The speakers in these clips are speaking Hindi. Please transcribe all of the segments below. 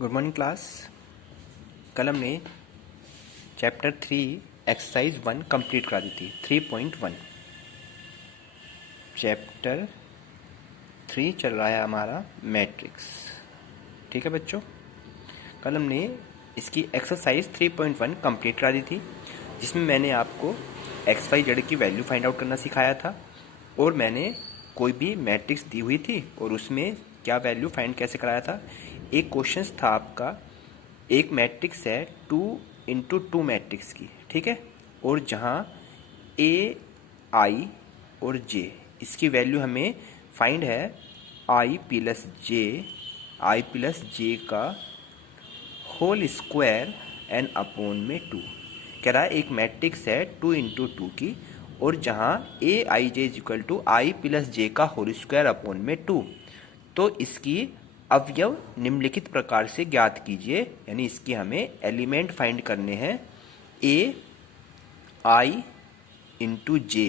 Good morning class. कल हमने चैप्टर 3 एक्सरसाइज 1 कंप्लीट करा दी थी 3.1। चैप्टर 3 चल रहा है हमारा मैट्रिक्स। ठीक है बच्चों, कल हमने इसकी एक्सरसाइज 3.1 कंप्लीट करा दी थी, जिसमें मैंने आपको एक्स वाई जेड की वैल्यू फाइंड आउट करना सिखाया था और मैंने कोई भी मैट्रिक्स दी हुई थी और उसमें क्या वैल्यू फाइंड कैसे कराया था। एक क्वेश्चन था आपका, एक मैट्रिक्स है 2 इंटू 2 मैट्रिक्स की, ठीक है, और जहाँ ए आई और जे इसकी वैल्यू हमें फाइंड है आई प्लस जे का होल स्क्वायर एन अपॉन में 2। कह रहा है एक मैट्रिक्स है 2 इंटू 2 की और जहाँ a i j is equal to i plus j का होल स्क्वायर अपॉन में 2, तो इसकी अवयव निम्नलिखित प्रकार से ज्ञात कीजिए। यानी इसकी हमें एलिमेंट फाइंड करने हैं। ए आई इंटू जे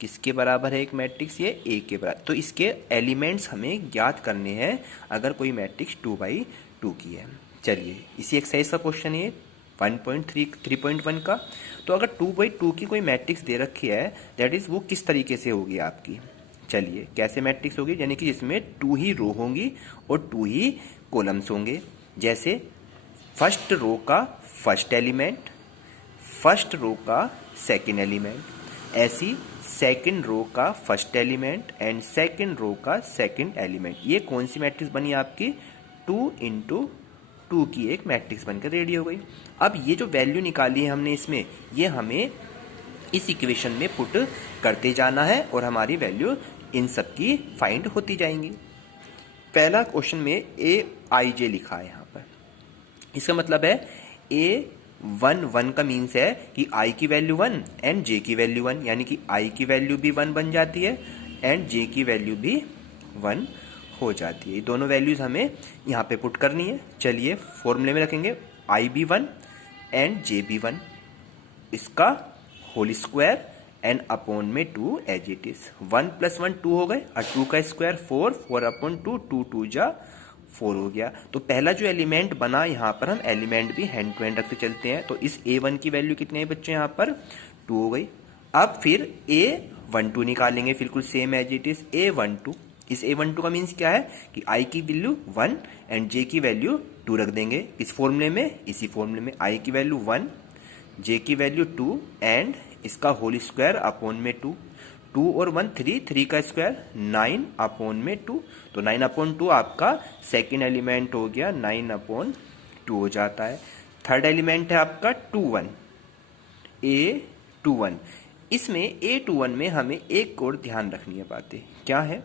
किसके बराबर है एक मैट्रिक्स, ये ए के बराबर, तो इसके एलिमेंट्स हमें ज्ञात करने हैं अगर कोई मैट्रिक्स 2/2 की है। चलिए इसी एक्सरसाइज का क्वेश्चन है 3.1 का। तो अगर 2/2 की कोई मैट्रिक्स दे रखी है, दैट इज वो किस तरीके से होगी आपकी। चलिए कैसे मैट्रिक्स होगी, यानी कि जिसमें 2 ही रो होंगी और 2 ही कॉलम्स होंगे। जैसे फर्स्ट रो का फर्स्ट एलिमेंट, फर्स्ट रो का सेकंड एलिमेंट, ऐसी सेकंड रो का first element and second row का सेकंड एलिमेंट। ये कौन सी मैट्रिक्स बनी आपकी, 2 इंटू 2 की एक मैट्रिक्स बनकर रेडी हो गई। अब ये जो वैल्यू निकाली है हमने इसमें, ये हमें इस इक्वेशन में पुट करते जाना है और हमारी वैल्यू इन सब की फाइंड होती जाएंगी। पहला क्वेश्चन में ए आई जे लिखा है यहाँ पर, इसका मतलब है ए 1 का मीन्स है कि आई की वैल्यू 1 एंड जे की वैल्यू 1, यानी कि आई की वैल्यू भी 1 बन जाती है एंड जे की वैल्यू भी 1 हो जाती है। दोनों वैल्यूज हमें यहाँ पे पुट करनी है। चलिए फॉर्मूले में रखेंगे आई भी 1 एंड जे भी 1, इसका होल स्क्वायर एन अपॉन में 2 एज इट इज। 1 + 1 2 हो गए और 2 का स्क्वायर 4 अपॉन 2 2 2 जा 4 हो गया। तो पहला जो एलिमेंट बना, यहाँ पर हम एलिमेंट भी हैंड टू हैंड रखते चलते हैं। तो इस a1 की वैल्यू कितनी है बच्चों, यहाँ पर 2 हो गई। अब फिर a12 निकालेंगे, बिल्कुल same as it is a12। इस a12 का मीन्स क्या है कि i की वैल्यू 1 एंड j की वैल्यू 2 रख देंगे इस फॉर्मूले में। इसी फॉर्मूले में i की वैल्यू 1, j की वैल्यू 2 एंड इसका होल स्क्वायर अपॉन में 2। 2 और 1 3, 3 का स्क्वायर 9 अपॉन में 2, तो 9 अपॉन 2 आपका सेकेंड एलिमेंट हो गया, 9 अपॉन 2 हो जाता है। थर्ड एलिमेंट है आपका 21, A21। इसमें A21 में हमें एक और ध्यान रखनी है बातें, क्या है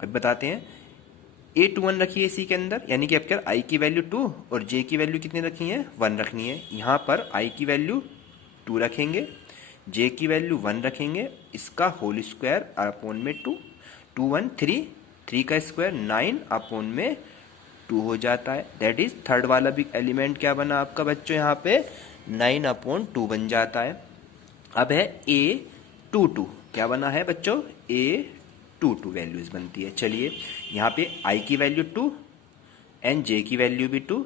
अब बताते हैं। A21 रखिए इसी के अंदर, यानी कि आपके I की वैल्यू 2 और J की वैल्यू कितनी रखनी है, 1 रखनी है। यहाँ पर I की वैल्यू 2 रखेंगे, J की वैल्यू 1 रखेंगे, इसका होल स्क्वायर अपॉन में 2, 2 1 3, 3 का स्क्वायर 9 अपॉन में 2 हो जाता है। दैट इज थर्ड वाला भी एलिमेंट क्या बना आपका बच्चों, यहाँ पे 9 अपॉन 2 बन जाता है। अब है A22, क्या बना है बच्चों, A22 वैल्यूज बनती है। चलिए यहाँ पे I की वैल्यू 2 एंड J की वैल्यू भी 2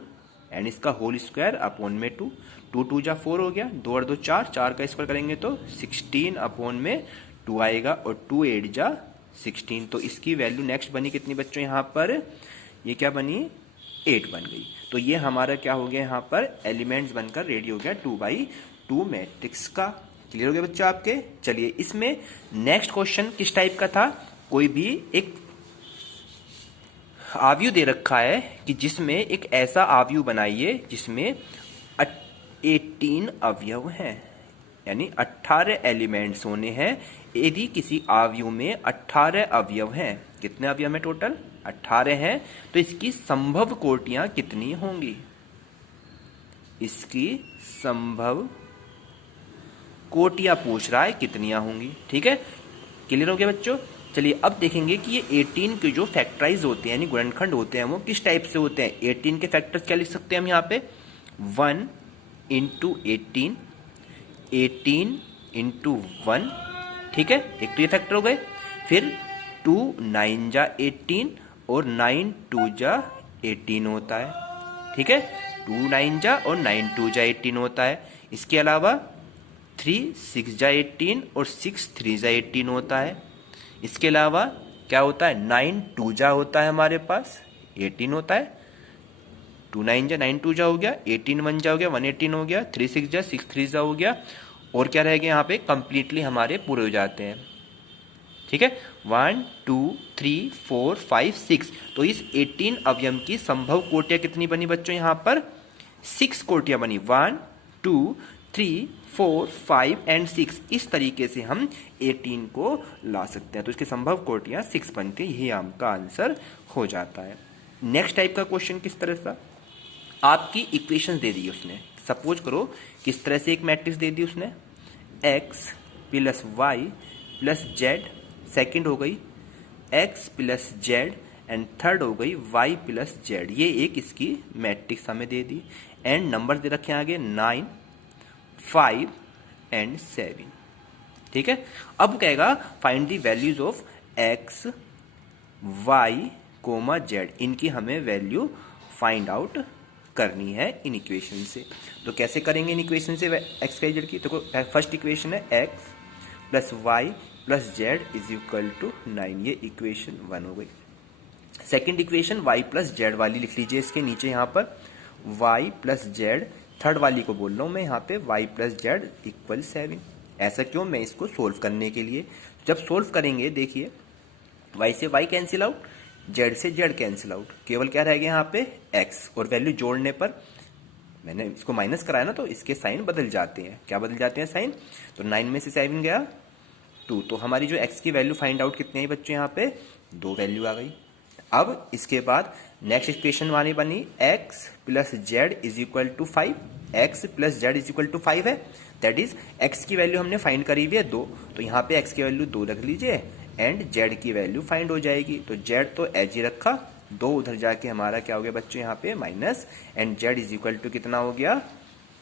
एंड इसका होल स्क्वायर अपॉन में 2, 2 2 जा 4 हो गया, 2 और 2 4, 4 का स्क्वायर करेंगे तो 16 अपॉन में 2 आएगा और 2 8 जा 16। तो इसकी वैल्यू नेक्स्ट बनी कितनी बच्चों, यहाँ पर ये क्या बनी, 8 बन गई। तो ये हमारा क्या हो गया, यहाँ पर एलिमेंट्स बनकर रेडी हो गया 2/2 मैट्रिक्स का। क्लियर हो गया बच्चों आपके। चलिए इसमें नेक्स्ट क्वेश्चन किस टाइप का था, कोई भी एक आव्यूह दे रखा है कि जिसमें एक ऐसा आव्यूह बनाइए जिसमें 18 अवयव हैं, यानी 18 एलिमेंट्स होने हैं। यदि किसी आव्यूह में 18 अवयव हैं, कितने अवयव में टोटल 18 हैं, तो इसकी संभव कोटियां कितनी होंगी, इसकी संभव कोटियां पूछ रहा है कितनियां होंगी। ठीक है, क्लियर हो गया बच्चों। चलिए अब देखेंगे कि ये 18 के जो फैक्टराइज होते हैं यानी गुणनखंड होते हैं वो किस टाइप से होते हैं। 18 के फैक्टर्स क्या लिख सकते हैं हम यहाँ पे, 1 इंटू 18, 18 इंटू 1, ठीक है, एक तो ये फैक्टर हो गए। फिर 2 9 जा 18 और 9 2 जा 18 होता है। ठीक है, 2 9 जा और 9 2 जा 18 होता है। इसके अलावा 3 6 जा 18 और 6 3 जा 18 होता है। इसके अलावा क्या होता है, 9 2 जा होता है हमारे पास 18 होता है। 2 9 जा 9 2 जा हो गया, 18 1 जा हो गया 118 हो गया, 3 6 जा 6 3 जा हो गया। और क्या रह गया यहाँ पे, कंप्लीटली हमारे पूरे हो जाते हैं। ठीक है, 1 2 3 4 5 6। तो इस 18 अवयव की संभव कोटियां कितनी बनी बच्चों, यहाँ पर 6 कोटियां बनी। 1 2 3 4 5 एंड 6। इस तरीके से हम 18 को ला सकते हैं। तो इसकी संभव कोटियां 6 बनती है, यही आपका आंसर हो जाता है। नेक्स्ट टाइप का क्वेश्चन किस तरह से, आपकी इक्वेशन दे दी उसने। सपोज करो किस तरह से एक मैट्रिक्स दे दी उसने, x plus y plus z, second हो गई x plus z, and third हो गई y प्लस जेड। ये एक इसकी मैट्रिक्स हमें दे दी, एंड नंबर दे रखे हैं आगे 9 5 एंड 7। ठीक है, अब कहेगा find the values of x y comma z. इनकी हमें वैल्यू फाइंड आउट करनी है इन इक्वेशन से। तो कैसे करेंगे इन इक्वेशन से एक्स वाई जेड की। तो फर्स्ट इक्वेशन है x plus y plus z is equal to 9, ये इक्वेशन 1 हो गई। Second equation y plus z वाली लिख लीजिए इसके नीचे यहाँ पर, y प्लस जेड। थर्ड वाली को बोल रहा हूँ मैं यहाँ पे y प्लस जेड इक्वल 7। ऐसा क्यों, मैं इसको सोल्व करने के लिए। जब सोल्व करेंगे देखिए, y से y कैंसिल आउट, जेड से जेड कैंसिल आउट, केवल क्या रह गया यहाँ पे x, और वैल्यू जोड़ने पर मैंने इसको माइनस कराया ना, तो इसके साइन बदल जाते हैं। क्या बदल जाते हैं साइन, तो 9 में से 7 गया 2। तो हमारी जो x की वैल्यू फाइंड आउट कितनी आई बच्चों, यहाँ पे 2 वैल्यू आ गई। अब इसके बाद नेक्स्ट इक्वेशन वाली बनी x plus z is equal to 5। x plus z is equal to 5 है, दैट इज x की वैल्यू हमने फाइंड करी हुई है 2, तो यहाँ पे x की वैल्यू 2 रख लीजिए, एंड z की वैल्यू फाइंड हो जाएगी। तो z तो एज ही रखा, 2 उधर जाके हमारा क्या हो गया बच्चों यहाँ पे minus, and z is equal to कितना हो गया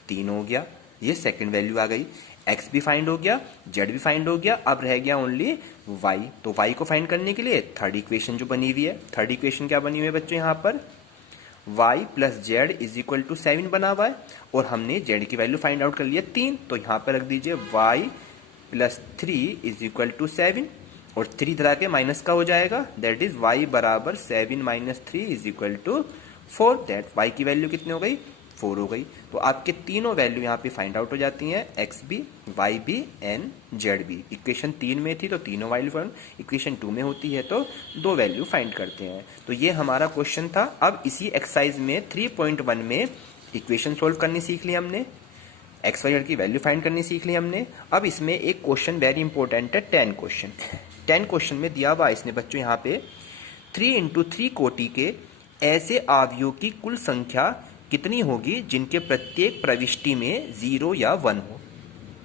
3 हो गया। ये सेकंड वैल्यू आ गई, x भी फाइंड हो गया, z भी फाइंड हो गया। अब रह गया ओनली y। तो y को फाइंड करने के लिए थर्ड इक्वेशन जो बनी हुई है, थर्ड इक्वेशन क्या बनी हुई है बच्चों यहाँ पर, y plus z is equal to 7 बना हुआ है, और हमने z की वैल्यू फाइंड आउट कर लिया 3। तो यहाँ पर रख दीजिए y plus 3 is equal to 7, और 3 धरा के माइनस का हो जाएगा, दैट इज y बराबर 7 minus 3 is equal to 4। That y की वैल्यू कितनी हो गई, 4 हो गई। तो आपके तीनों वैल्यू यहाँ पे फाइंड आउट हो जाती हैं, x भी, y भी एंड z भी। इक्वेशन 3 में थी तो तीनों वैल्यू फाइंड, इक्वेशन 2 में होती है तो 2 वैल्यू फाइंड करते हैं। तो ये हमारा क्वेश्चन था। अब इसी एक्सरसाइज में 3.1 में इक्वेशन सोल्व करनी सीख ली हमने, एक्स वाई जेड की वैल्यू फाइंड करनी सीख ली हमने। अब इसमें एक क्वेश्चन वेरी इंपॉर्टेंट है, 10 क्वेश्चन। 10 क्वेश्चन में दिया हुआ इसने बच्चों यहाँ पे 3 इंटू 3 कोटि के ऐसे अवयवों की कुल संख्या कितनी होगी जिनके प्रत्येक प्रविष्टि में 0 या 1 हो।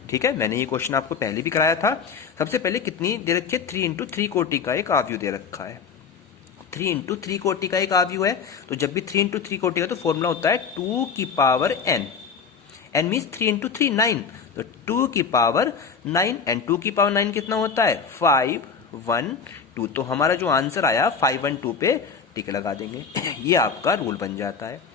ठीक है, मैंने ये क्वेश्चन आपको पहले भी कराया था। सबसे पहले कितनी दे रखी है, 3 इंटू 3 कोटि का एक अवयव दे रखा है। 3 इंटू 3 कोटि का एक अवयव है, तो जब भी 3 इंटू 3 कोटि का तो फॉर्मूला होता है 2 की power n। n means 3 into 3 9, तो 2 की पावर 9, एंड 2 की पावर 9 कितना होता है 5 1 2। तो हमारा जो आंसर आया 5 1 2 पे टिक लगा देंगे। ये आपका रूल बन जाता है।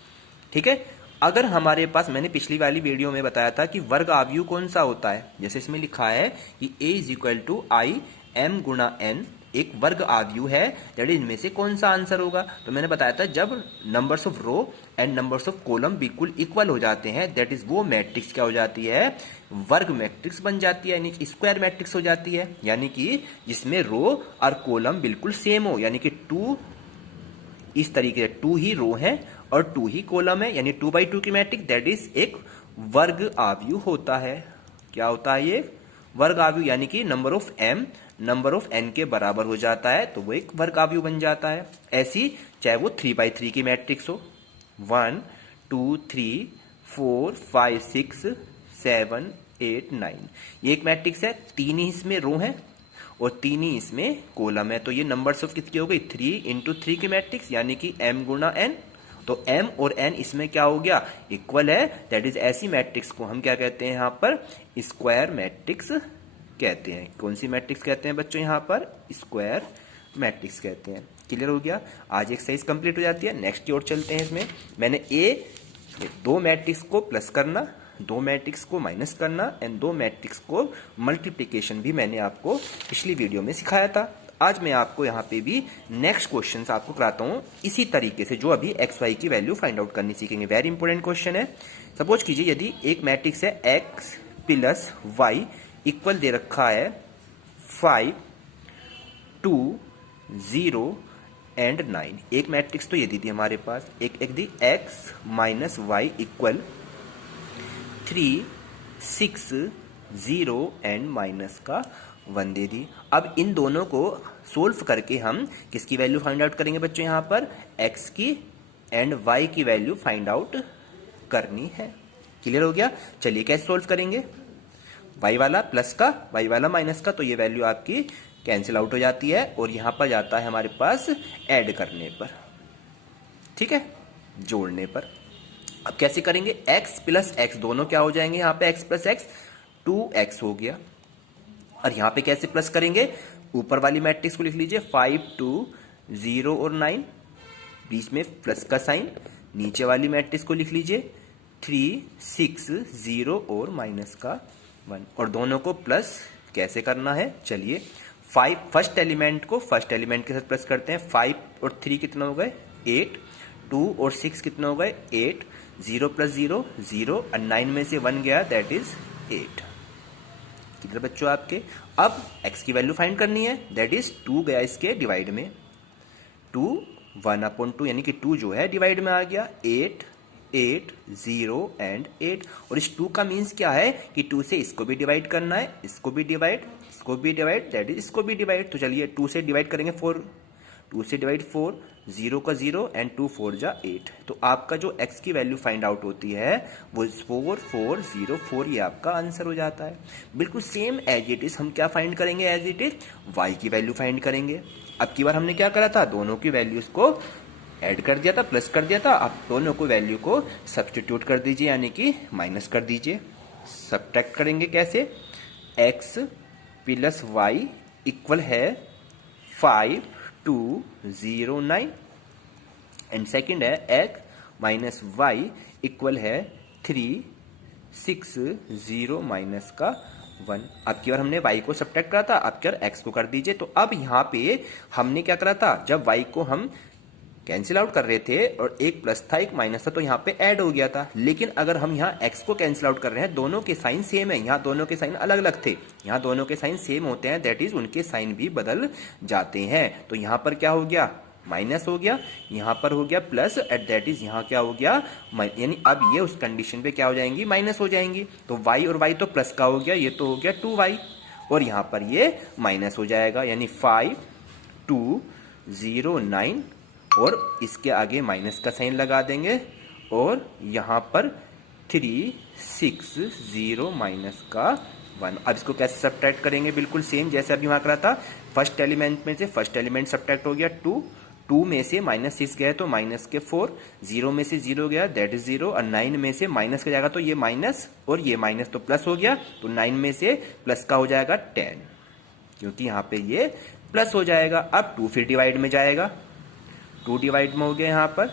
ठीक है, अगर हमारे पास, मैंने पिछली वाली वीडियो में बताया था कि वर्ग अवयव कौन सा होता है, जैसे इसमें लिखा है कि a is equal to I M गुणा n एक वर्ग अवयव है, दैट इज इनमें से कौन सा आंसर होगा। तो मैंने बताया था जब numbers of row and numbers of column बिल्कुल इक्वल हो जाते हैं, दैट इज वो मैट्रिक्स क्या हो जाती है, वर्ग मैट्रिक्स बन जाती है, यानी स्क्वायर मैट्रिक्स हो जाती है। यानी कि जिसमें रो और कॉलम बिल्कुल सेम हो, यानी कि 2 इस तरीके से 2 ही रो है और 2 ही कॉलम है, यानी 2 बाई 2 की मैट्रिक्स, दैट इज एक वर्ग अवयव होता है। क्या होता है ये, वर्ग अवयव, यानी कि number of m number of n के बराबर हो जाता है, तो वो एक वर्ग अवयव बन जाता है। ऐसी चाहे वो 3 बाई 3 की मैट्रिक्स हो, 1 2 3 4 5 6 7 8 9, ये एक मैट्रिक्स है। 3 ही इसमें रो है और 3 ही इसमें कॉलम है, तो ये नंबर्स ऑफ किसकी हो गई, 3 इंटू 3 की मैट्रिक्स, यानी कि m गुणा n। तो m और n इसमें क्या हो गया, इक्वल है, दैट इज ऐसी मैट्रिक्स को हम क्या कहते हैं यहाँ पर, स्क्वायर मैट्रिक्स कहते हैं। कौन सी मैट्रिक्स कहते हैं बच्चों यहाँ पर, स्क्वायर मैट्रिक्स कहते हैं। क्लियर हो गया। आज एक्सरसाइज कंप्लीट हो जाती है। नेक्स्ट की ओर चलते हैं। इसमें मैंने दो मैट्रिक्स को प्लस करना, दो मैट्रिक्स को माइनस करना एंड दो मैट्रिक्स को मल्टीप्लिकेशन भी मैंने आपको पिछली वीडियो में सिखाया था। आज मैं आपको यहाँ पे भी नेक्स्ट क्वेश्चन आपको कराता हूँ इसी तरीके से, जो अभी एक्स वाई की वैल्यू फाइंड आउट करनी सीखेंगे। वेरी इंपॉर्टेंट क्वेश्चन है। सपोज कीजिए यदि एक मैट्रिक्स है एक्स प्लस वाई इक्वल दे रखा है 5, 2, 0 एंड 9। एक मैट्रिक्स तो ये दी थी हमारे पास, एक दी x minus y equal 3, 6, 0 and minus का 1 दे दी। अब इन दोनों को सोल्व करके हम किसकी वैल्यू फाइंड आउट करेंगे बच्चों? यहाँ पर x की एंड y की वैल्यू फाइंड आउट करनी है। क्लियर हो गया? चलिए कैसे सोल्व करेंगे? y वाला प्लस का, y वाला माइनस का, तो ये वैल्यू आपकी कैंसिल आउट हो जाती है और यहां पर जाता है हमारे पास ऐड करने पर, ठीक है, जोड़ने पर। अब कैसे करेंगे? x प्लस एक्स दोनों क्या हो जाएंगे? यहाँ पे x प्लस एक्स 2x हो गया। और यहां पे कैसे प्लस करेंगे? ऊपर वाली मैट्रिक्स को लिख लीजिए 5, 2, 0 और 9, बीच में प्लस का साइन। नीचे वाली मैट्रिक्स को लिख लीजिए 3, 6, 0 और माइनस का 1। और दोनों को प्लस कैसे करना है? चलिए 5 फर्स्ट एलिमेंट को फर्स्ट एलिमेंट के साथ प्लस करते हैं। 5 और 3 कितना हो गए? 8, 2 और 6 कितना हो गए? 8, 0 प्लस 0 0 और 9 में से 1 गया, दैट इज 8। किधर बच्चों आपके? अब x की वैल्यू फाइंड करनी है, दैट इज 2 गया इसके डिवाइड में, 2 1/2 यानी कि 2 जो है डिवाइड में आ गया। 8, 8, 0 एंड 8। और इस 2 का मीन्स क्या है कि 2 से इसको भी डिवाइड करना है, इसको भी डिवाइड, इसको भी डिवाइड, दैट इज इसको भी डिवाइड। तो चलिए 2 से डिवाइड करेंगे 4, 2 से डिवाइड 4, 0 का 0 एंड 2 4 जा 8। तो आपका जो x की वैल्यू फाइंड आउट होती है वो 4, 4, 0, 4, ये आपका आंसर हो जाता है। बिल्कुल सेम एज इट इज हम क्या फाइंड करेंगे? एज इट इज y की वैल्यू फाइंड करेंगे। अब की बार हमने क्या करा था? दोनों की वैल्यूज को ऐड कर दिया था, प्लस कर दिया था। अब दोनों को वैल्यू को सब्स्टिट्यूट कर दीजिए, यानी कि माइनस कर दीजिए। सब्ट्रैक्ट करेंगे कैसे? x प्लस वाई इक्वल है 5, 2, 0, 9 एंड सेकेंड है x माइनस वाई इक्वल है 3, 6, 0 माइनस का 1। अब की बार हमने y को सब्ट्रैक्ट करा था, अब क्या x को कर दीजिए। तो अब यहाँ पे हमने क्या करा था? जब y को हम कैंसिल आउट कर रहे थे और एक प्लस था एक माइनस था, तो यहाँ पे ऐड हो गया था। लेकिन अगर हम यहाँ x को कैंसिल आउट कर रहे हैं, दोनों के साइन सेम है, यहाँ दोनों के साइन अलग अलग थे, यहाँ दोनों के साइन सेम होते हैं, दैट इज उनके साइन भी बदल जाते हैं। तो यहाँ पर क्या हो गया? माइनस हो गया, यहाँ पर हो गया प्लस, एट दैट इज यहाँ क्या हो गया? यानी अब ये उस कंडीशन पे क्या हो जाएंगी? माइनस हो जाएंगी। तो y और y तो प्लस का हो गया, ये तो हो गया 2y और यहाँ पर ये माइनस हो जाएगा, यानी 5, 2, 0, 9 और इसके आगे माइनस का साइन लगा देंगे और यहाँ पर 3, 6, 0 माइनस का 1। अब इसको कैसे सब्ट्रैक्ट करेंगे? बिल्कुल सेम जैसे अभी वहाँ करा था। फर्स्ट एलिमेंट में से फर्स्ट एलिमेंट सब्ट्रैक्ट हो गया 2, 2 में से माइनस 6 गया तो माइनस के 4, 0 में से 0 गया दैट इज 0 और 9 में से माइनस का जाएगा तो ये माइनस और ये माइनस तो प्लस हो गया, तो 9 में से प्लस का हो जाएगा 10, क्योंकि यहाँ पे ये प्लस हो जाएगा। अब 2 फिर डिवाइड में जाएगा, 2 डिवाइड में हो गया यहाँ पर,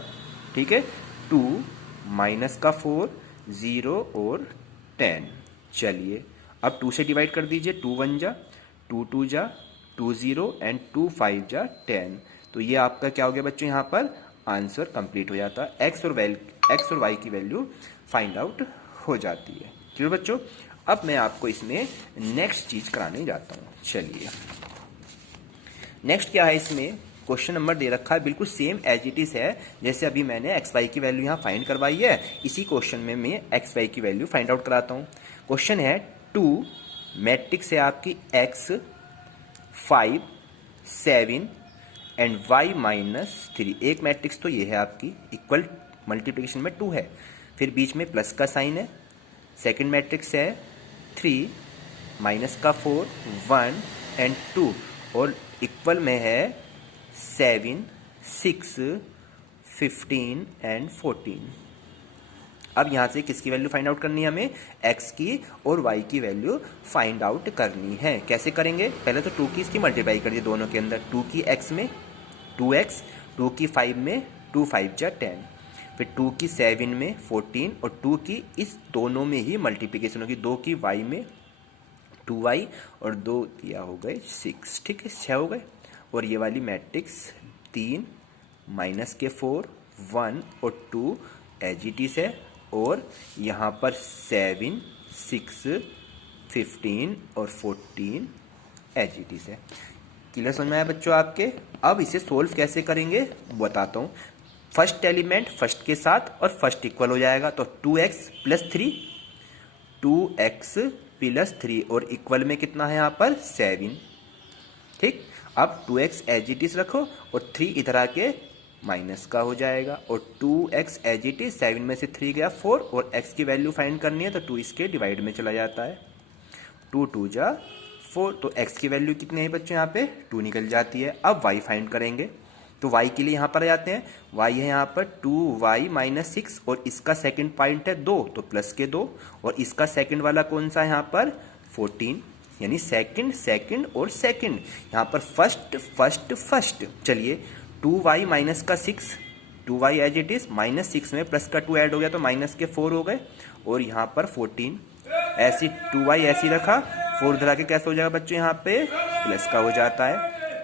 ठीक है, 2 माइनस का 4, 0 और 10। चलिए अब 2 से डिवाइड कर दीजिए, 2 1 जा, 2 2 जा, 2 0 एंड 2 5 जा 10। तो ये आपका क्या हो गया बच्चों? यहाँ पर आंसर कंप्लीट हो जाता है। एक्स और वाई की वैल्यू फाइंड आउट हो जाती है। क्यों बच्चों? अब मैं आपको इसमें नेक्स्ट चीज कराने जाता हूँ। चलिए नेक्स्ट क्या है? इसमें क्वेश्चन नंबर दे रखा है, बिल्कुल सेम एज इट इज है जैसे अभी मैंने एक्स वाई की वैल्यू यहाँ फाइंड करवाई है। इसी क्वेश्चन में मैं एक्स वाई की वैल्यू फाइंड आउट कराता हूँ। क्वेश्चन है 2 मैट्रिक्स है आपकी x 5, 7 एंड y माइनस 3। एक मैट्रिक्स तो ये है आपकी, इक्वल मल्टीप्लिकेशन में 2 है, फिर बीच में प्लस का साइन है। सेकंड मैट्रिक्स है 3 माइनस का 4, 1 एंड 2 और इक्वल में है 7, 6, 15 एंड 14। अब यहां से किसकी वैल्यू फाइंड आउट करनी है? हमें x की और y की वैल्यू फाइंड आउट करनी है। कैसे करेंगे? पहले तो 2 की इसकी मल्टीप्लाई कर दिए दोनों के अंदर, 2 की x में 2x, 2 की 5 में 2 5 जा 10, फिर 2 की 7 में 14 और 2 की इस दोनों में ही मल्टीप्लिकेशन होगी, 2 की y में 2y और 2 या हो गए 6, ठीक है 6 हो गए। और ये वाली मैट्रिक्स 3 माइनस के 4 1 और 2 एज इट इज है, और यहाँ पर 7 6 15 और 14 एज इट इज है। क्लियर समझ में आया बच्चों आपके? अब इसे सोल्व कैसे करेंगे बताता हूँ। फर्स्ट एलिमेंट फर्स्ट के साथ और फर्स्ट इक्वल हो जाएगा, तो 2x प्लस 3, 2x प्लस 3 और इक्वल में कितना है यहाँ पर 7, ठीक। अब 2x एज इट इज रखो और 3 इधर आके माइनस का हो जाएगा, और 2x एज इट इज 7 में से 3 गया 4 और x की वैल्यू फाइंड करनी है तो 2 इसके डिवाइड में चला जाता है, 2 2 जा 4, तो x की वैल्यू कितनी है बच्चों यहाँ पे 2 निकल जाती है। अब y फाइंड करेंगे, तो y के लिए यहाँ पर आ जाते हैं, y है यहाँ पर 2y माइनस 6 और इसका सेकंड पॉइंट है 2 तो प्लस के 2, और इसका सेकंड वाला कौन सा है यहाँ पर 14, यानी सेकंड सेकंड और सेकंड, यहाँ पर फर्स्ट फर्स्ट फर्स्ट। चलिए 2y माइनस का 6, 2y as it is minus 6 में प्लस का 2 ऐड हो गया तो माइनस के 4 हो गए, और यहाँ पर 14 ऐसी 2y ऐसी रखा, 4 इधर आके कैसे हो जाएगा बच्चों यहाँ पे प्लस का हो जाता है,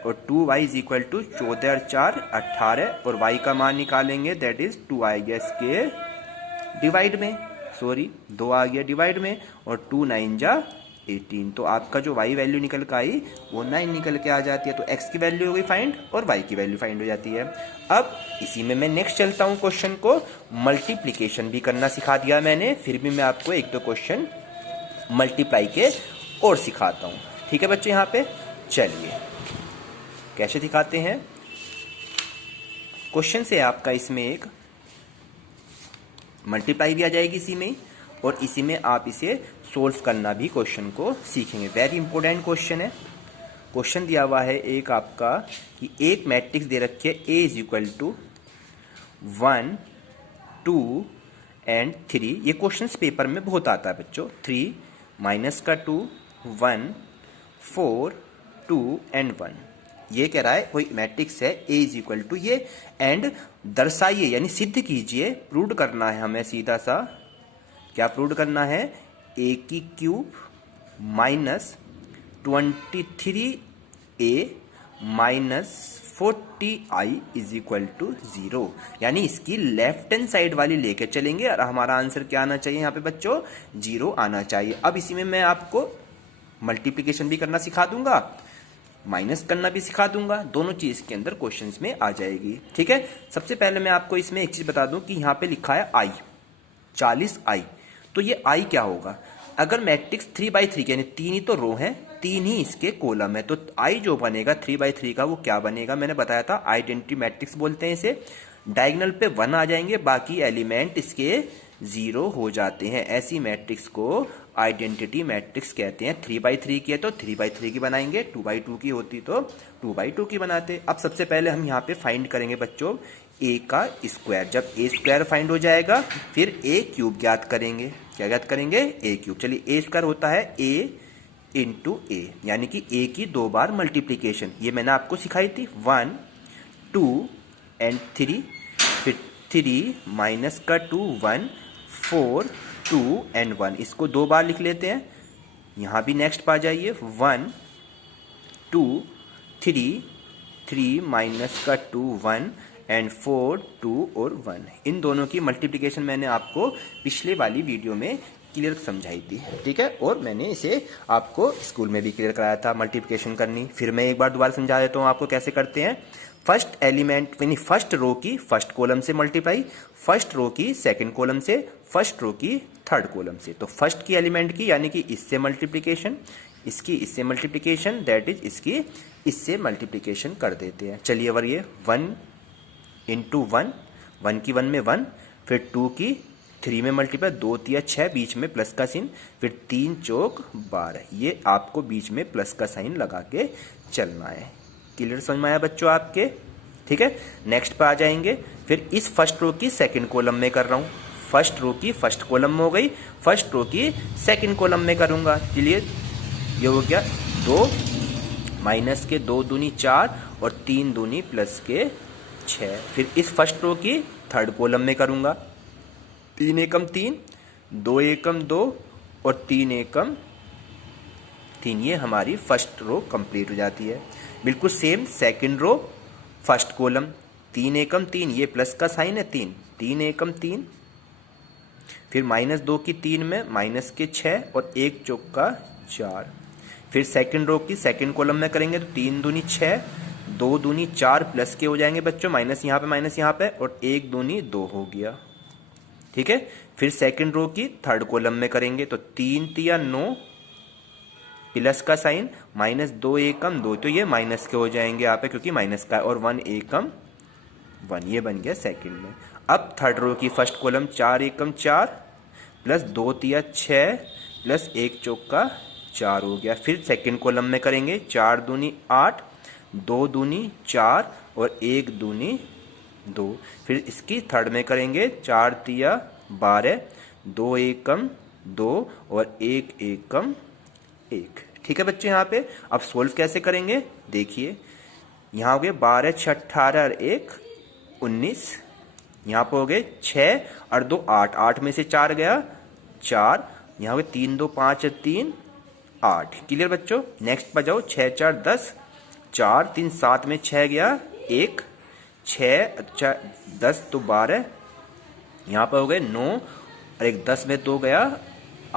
और 2y इज इक्वल टू 14 और 4 18, और y का मान निकालेंगे दैट इज 2 आ गया इसके डिवाइड में, सॉरी 2 आ गया डिवाइड में, और 2 9 जा 18, तो आपका जो y वैल्यू निकल के आई वो 9 निकल के आ जाती है, तो x की वैल्यू हो गई फाइंड और y की वैल्यू फाइंड हो जाती है। अब इसी में मैं नेक्स्ट चलता हूँ, क्वेश्चन को मल्टीप्लिकेशन भी करना सिखा दिया मैंने, फिर भी मैं आपको एक दो क्वेश्चन मल्टीप्लाई के और सिखाता हूँ, ठीक है बच्चे। यहाँ पे चलिए कैसे दिखाते हैं। क्वेश्चन से आपका इसमें एक मल्टीप्लाई भी आ जाएगी इसी में, और इसी में आप इसे सोल्व करना भी क्वेश्चन को सीखेंगे। वेरी इंपॉर्टेंट क्वेश्चन है। क्वेश्चन दिया हुआ है एक आपका कि एक मैट्रिक्स दे रखी है A is equal to 1 2 and 3। ये क्वेश्चन पेपर में बहुत आता है बच्चों। 3 माइनस का 2 1 4 2 एंड 1। ये कह रहा है कोई मैट्रिक्स है A इज इक्वल टू ये, एंड दर्शाइए यानी सिद्ध कीजिए, प्रूव करना है हमें सीधा सा। क्या प्रूव करना है? A की cube minus 23A minus 40I is equal to 0, यानी इसकी लेफ्ट हैंड साइड वाली लेके चलेंगे और हमारा आंसर क्या आना चाहिए यहाँ पे बच्चों? 0 आना चाहिए। अब इसी में मैं आपको मल्टीप्लिकेशन भी करना सिखा दूंगा, माइनस करना भी सिखा दूंगा, दोनों चीज के अंदर क्वेश्चंस में आ जाएगी, ठीक है। सबसे पहले मैं आपको इसमें एक चीज बता दूं कि यहाँ पे लिखा है I 40I, तो ये I क्या होगा? अगर मैट्रिक्स 3/3 के यानी 3 ही तो रो है, 3 ही इसके कॉलम है, तो I जो बनेगा 3/3 का वो क्या बनेगा? मैंने बताया था आइडेंटिटी मैट्रिक्स बोलते हैं इसे। डायगोनल पे 1 आ जाएंगे, बाकी एलिमेंट इसके 0 हो जाते हैं। ऐसी मैट्रिक्स को आइडेंटिटी मैट्रिक्स कहते हैं। 3/3 की है तो 3/3 की बनाएंगे, 2/2 की होती तो 2/2 की बनाते। अब सबसे पहले हम यहाँ पे फाइंड करेंगे बच्चों A का स्क्वायर। जब A स्क्वायर फाइंड हो जाएगा फिर A क्यूब ज्ञात करेंगे। क्या ज्ञात करेंगे? A cube. चलिए A स्क्वायर होता है A इंटू A, यानी कि A की 2 बार मल्टीप्लीकेशन। ये मैंने आपको सिखाई थी, 1 2 एंड 3, फिर 3 माइनस का 2 1 4 2 एंड 1, इसको 2 बार लिख लेते हैं। यहाँ भी नेक्स्ट पा जाइए, 1 2 3 3 माइनस का 2 1 एंड 4 2 और 1। इन दोनों की मल्टीप्लिकेशन मैंने आपको पिछले वाली वीडियो में क्लियर समझाई थी, ठीक है, और मैंने इसे आपको स्कूल में भी क्लियर कराया था मल्टीप्लिकेशन करनी। फिर मैं एक बार दोबारा समझा देता हूँ आपको कैसे करते हैं। फर्स्ट एलिमेंट यानी फर्स्ट रो की फर्स्ट कॉलम से मल्टीप्लाई, फर्स्ट रो की सेकंड कॉलम से, फर्स्ट रो की थर्ड कॉलम से। तो फर्स्ट की एलिमेंट की यानी कि इससे मल्टीप्लिकेशन, इसकी इससे मल्टीप्लिकेशन, दैट इज इसकी इससे मल्टीप्लिकेशन कर देते हैं। चलिए अगर ये 1 इंटू 1, 1 की 1 में 1, फिर 2 की 3 में मल्टीप्लाई, 2 3 6, बीच में प्लस का साइन, फिर 3 चौक 12। ये आपको बीच में प्लस का साइन लगा के चलना है। क्लियर समझ में आया बच्चों आपके? ठीक है, नेक्स्ट पे आ जाएंगे। फिर इस फर्स्ट रो की सेकंड कॉलम में कर रहा हूँ, फर्स्ट रो की फर्स्ट कॉलम में हो गई, फर्स्ट रो की सेकंड कॉलम में करूंगा। चलिए ये हो गया 2 माइनस के 2 दूनी 4 और 3 दूनी प्लस के 6। फिर इस फर्स्ट रो की थर्ड कॉलम में करूँगा, 3 एकम 3, 2 एकम 2 और 3 एकम 3। ये हमारी फर्स्ट रो कंप्लीट हो जाती है। बिल्कुल same second row first column, 3 एकम 3, ये प्लस का साइन है 3, 3 एकम 3, फिर माइनस 2 की 3 में माइनस के 6 और 1 चौका 4। फिर सेकंड रो की सेकंड कॉलम में करेंगे तो 3 दूनी 6, 2 दूनी 4 प्लस के हो जाएंगे बच्चों, माइनस यहाँ पे और 1 दूनी 2 हो गया। ठीक है। फिर सेकंड रो की थर्ड कॉलम में करेंगे तो 3 तिया 9 प्लस का साइन, माइनस 2 एकम 2, तो ये माइनस के हो जाएंगे यहाँ पे क्योंकि माइनस का, और 1 एकम 1, ये बन गया सेकंड में। अब थर्ड रो की फर्स्ट कॉलम 4 एकम 4 प्लस 2 तिया 6 प्लस 1 चौका 4 हो गया। फिर सेकंड कॉलम में करेंगे 4 दूनी 8, 2 दूनी 4 और 1 दूनी 2। फिर इसकी थर्ड में करेंगे 4 तिया 12, 2 एकम 2 और 1 एकम 1। ठीक है बच्चे। यहाँ पे अब सोल्व कैसे करेंगे देखिए, यहाँ हो गए 12 6 18 और 1 19, यहाँ पे हो गए 6 और 2 8, 8 में से 4 गया 4, यहाँ हो गए 3 2 5 और 3 8। क्लियर बच्चों। नेक्स्ट पर जाओ, 6 4 10, 4 3 7 में 6 गया 1, 6 अच्छा 10 तो 12, यहाँ पर हो गए 9 और 1 10 में 2 गया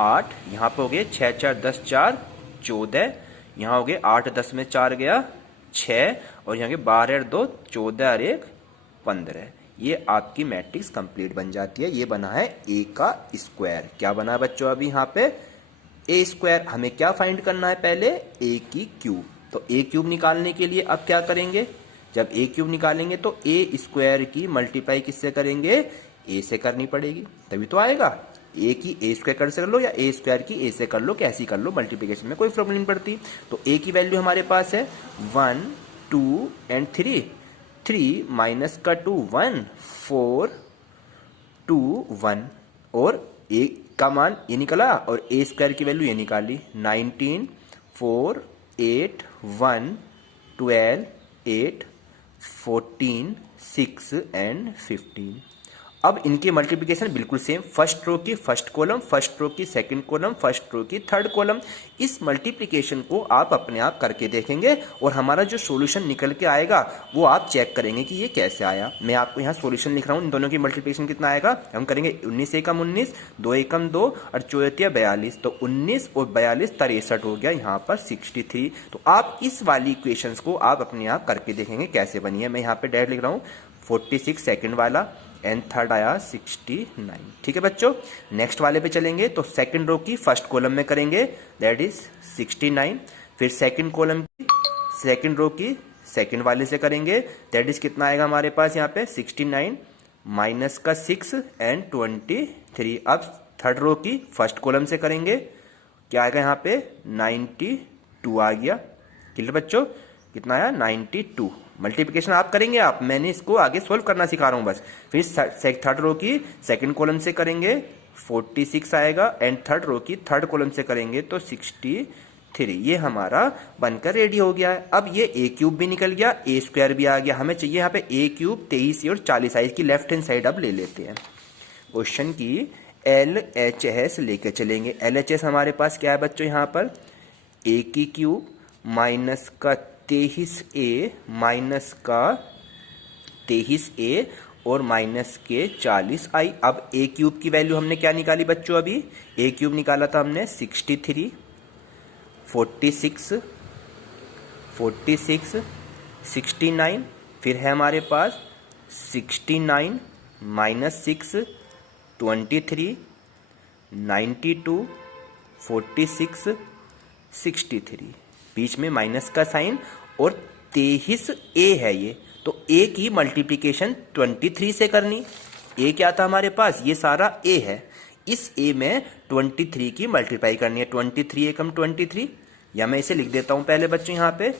8, यहाँ पे हो गए 6 4 10 4 14, यहाँ हो गए 8 10 में 4 गया 6 और यहाँ के 12 और 2 14 और 1 15। ये आपकी मैट्रिक्स कंप्लीट बन जाती है। ये बना है ए का स्क्वायर। क्या बना है बच्चों अभी यहाँ पे ए स्क्वायर। हमें क्या फाइंड करना है पहले, ए की क्यूब। तो ए क्यूब निकालने के लिए अब क्या करेंगे, जब ए क्यूब निकालेंगे तो ए स्क्वायर की मल्टीप्लाई किससे करेंगे, ए से करनी पड़ेगी, तभी तो आएगा। ए की ए स्क्वायर कर से कर लो या ए स्क्वायर की ए से कर लो, कैसी कर लो, मल्टीप्लिकेशन में कोई प्रॉब्लम नहीं पड़ती। तो ए की वैल्यू हमारे पास है 1 2 एंड 3, 3 माइनस का 2 1, 4 2 1 और ए का मान ये निकला और ए स्क्वायर की वैल्यू ये निकाली 19 4 8 1 12 8 14 6 एंड 15। अब इनकी मल्टीप्लिकेशन बिल्कुल सेम, फर्स्ट रो की फर्स्ट कॉलम, फर्स्ट रो की सेकंड कॉलम, फर्स्ट रो की थर्ड कॉलम। इस मल्टीप्लिकेशन को आप अपने आप करके देखेंगे और हमारा जो सॉल्यूशन निकल के आएगा वो आप चेक करेंगे कि ये कैसे आया। मैं आपको यहाँ सॉल्यूशन लिख रहा हूँ, इन दोनों की मल्टीप्लिकेशन कितना आएगा, हम करेंगे 19 एकम 19, 2 एकम 2 और 14 42, तो 19 और 42 63 हो गया, यहाँ पर 63। तो आप इस वाली इक्वेशन को आप अपने आप करके देखेंगे कैसे बनी है। मैं यहाँ पे डायरेक्ट लिख रहा हूँ 46 सेकेंड वाला एंड थर्ड आया 69। ठीक है बच्चों। नेक्स्ट वाले पे चलेंगे तो सेकंड रो की फर्स्ट कॉलम में करेंगे दैट इज 69, फिर सेकंड कॉलम की सेकंड रो की सेकंड वाले से करेंगे दैट इज कितना आएगा हमारे पास यहाँ पे 69 माइनस का 6 एंड 23। अब थर्ड रो की फर्स्ट कॉलम से करेंगे, क्या आएगा यहाँ पे 92 आ गया। क्लियर बच्चों, कितना आया 92। मल्टीप्लिकेशन आप करेंगे, आप मैंने इसको आगे सोल्व करना सिखा रहा हूँ बस। फिर थर्ड रो की सेकंड कॉलम से करेंगे 46 आएगा एंड थर्ड रो की थर्ड कॉलम से करेंगे तो 63। ये हमारा बनकर रेडी हो गया है। अब ये ए क्यूब भी निकल गया, ए स्क्वायर भी आ गया। हमें चाहिए यहाँ पे ए क्यूब 23 और 40 साइज की लेफ्ट हैंड साइड अब ले लेते हैं। क्वेश्चन की LHS लेके चलेंगे। LHS हमारे पास क्या है बच्चों, यहाँ पर ए की क्यूब माइनस का 23A माइनस का 23A और माइनस के 40I। अब ए क्यूब की वैल्यू हमने क्या निकाली बच्चों, अभी ए क्यूब निकाला था हमने 63, 46, 69, फिर है हमारे पास 69 माइनस 6 23, 92, 46, 63, बीच में माइनस का साइन और 23A है ये। तो ए की मल्टीप्लिकेशन 23 से करनी। ए क्या था हमारे पास, ये सारा ए है, इस ए में 23 की मल्टीप्लाई करनी है। 23 एकम 23, या मैं इसे लिख देता हूं पहले बच्चों यहाँ पे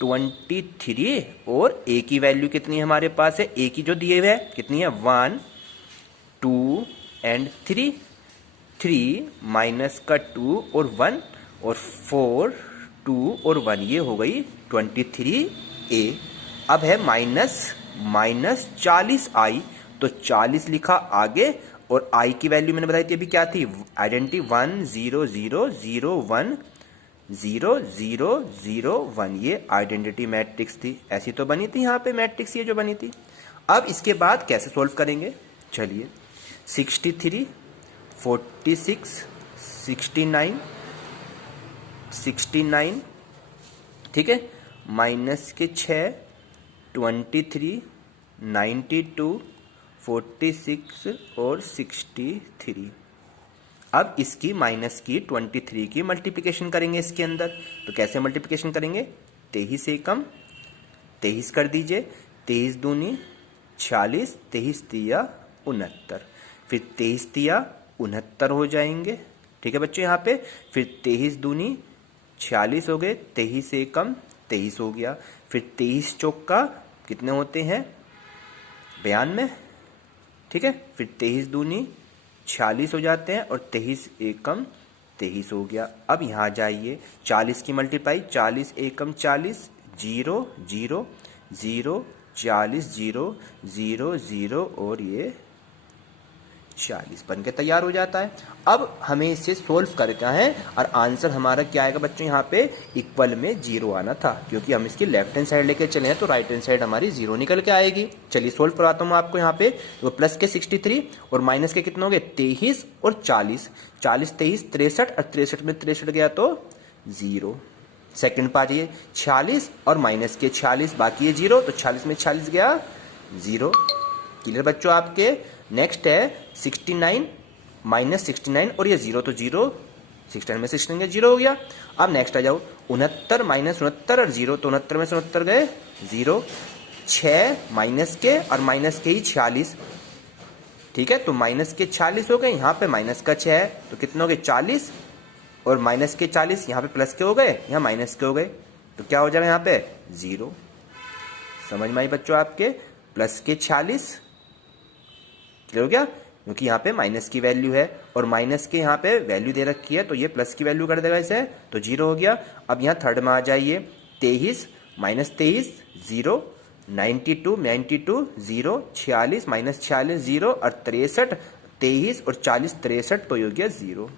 23 और ए की वैल्यू कितनी है हमारे पास है, ए की जो दिए हुए है कितनी है 1 2 एंड 3, 3 माइनस का 2 और 1 और 4 2 और 1, ये हो गई 23a। अब है माइनस 40i, तो 40 लिखा आगे और i की वैल्यू मैंने बताई थी अभी क्या थी, आइडेंटिटी 1 0 0 0 1 0 0 0 1, ये आइडेंटिटी मैट्रिक्स थी। ऐसी तो बनी थी यहाँ पे मैट्रिक्स ये जो बनी थी। अब इसके बाद कैसे सॉल्व करेंगे, चलिए 63 46 69 ठीक है, माइनस के 6 23 92 46 और 63। अब इसकी माइनस की 23 की मल्टीप्लिकेशन करेंगे इसके अंदर, तो कैसे मल्टीप्लिकेशन करेंगे, 23 एकम 23 कर दीजिए, 23 दूनी 46, 23 तिया 69, फिर 23 तिया 69 हो जाएंगे। ठीक है बच्चों, यहाँ पे फिर 23 दूनी 46 हो गए, 23 एकम 23 हो गया, फिर 23 चौका कितने होते हैं 92, ठीक है, फिर 23 दूनी 46 हो जाते हैं और 23 एकम 23 हो गया। अब यहाँ जाइए 40 की मल्टीप्लाई, 40 एकम 40 0 0 0 40 0 0 0 और ये 40 बन के तैयार हो जाता है। अब हमें इसे सोल्व करना है और आंसर हमारा क्या आएगा बच्चों, यहाँ पे इक्वल में 0 आना था, क्योंकि हम इसकी लेफ्ट हैंड साइड लेके चले हैं तो राइट हैंड साइड हमारी 0 निकल के आएगी। चलिए सोल्व कराता हूँ आपको यहाँ पे, तो प्लस के 63 और माइनस के कितने हो गए 23 और 40, 40 23 63 और 63 में 63 गया तो 0। सेकेंड पार्ट ये 46 और माइनस के 46 बाकी है 0, तो 40 में 46 गया 0। क्लियर बच्चों आपके। नेक्स्ट है 69 माइनस 69 और ये 0 तो 0, 69 में 69 गया 0 हो गया। अब नेक्स्ट आ जाओ 69 माइनस 69 और 0, तो 69 में से 69 गए 0, 6 माइनस के और माइनस के ही 46, ठीक है, तो माइनस के 46 हो गए, यहाँ पे माइनस का 6 है तो कितने हो गए 40 और माइनस के 40, यहाँ पे प्लस के हो गए, यहाँ माइनस के हो गए, तो क्या हो जाएगा यहाँ पे 0। समझ में आई बच्चों आपके, प्लस के 40 क्लियर हो गया, क्योंकि यहाँ पे माइनस की वैल्यू है और माइनस के यहाँ पे वैल्यू दे रखी है तो ये प्लस की वैल्यू कर देगा इसे, तो 0 हो गया। अब यहाँ थर्ड में आ जाइए 23 माइनस 23 0, 92 0, 46 माइनस 46 0 और 63 23 और 40 63, तो ये हो गया 0।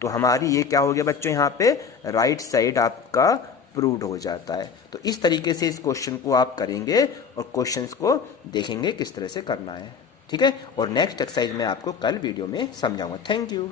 तो हमारी ये क्या हो गया बच्चों, यहाँ पे राइट साइड आपका प्रूव्ड हो जाता है। तो इस तरीके से इस क्वेश्चन को आप करेंगे और क्वेश्चंस को देखेंगे किस तरह से करना है, ठीक है। और नेक्स्ट एक्सरसाइज मैं आपको कल वीडियो में समझाऊंगा। Thank you.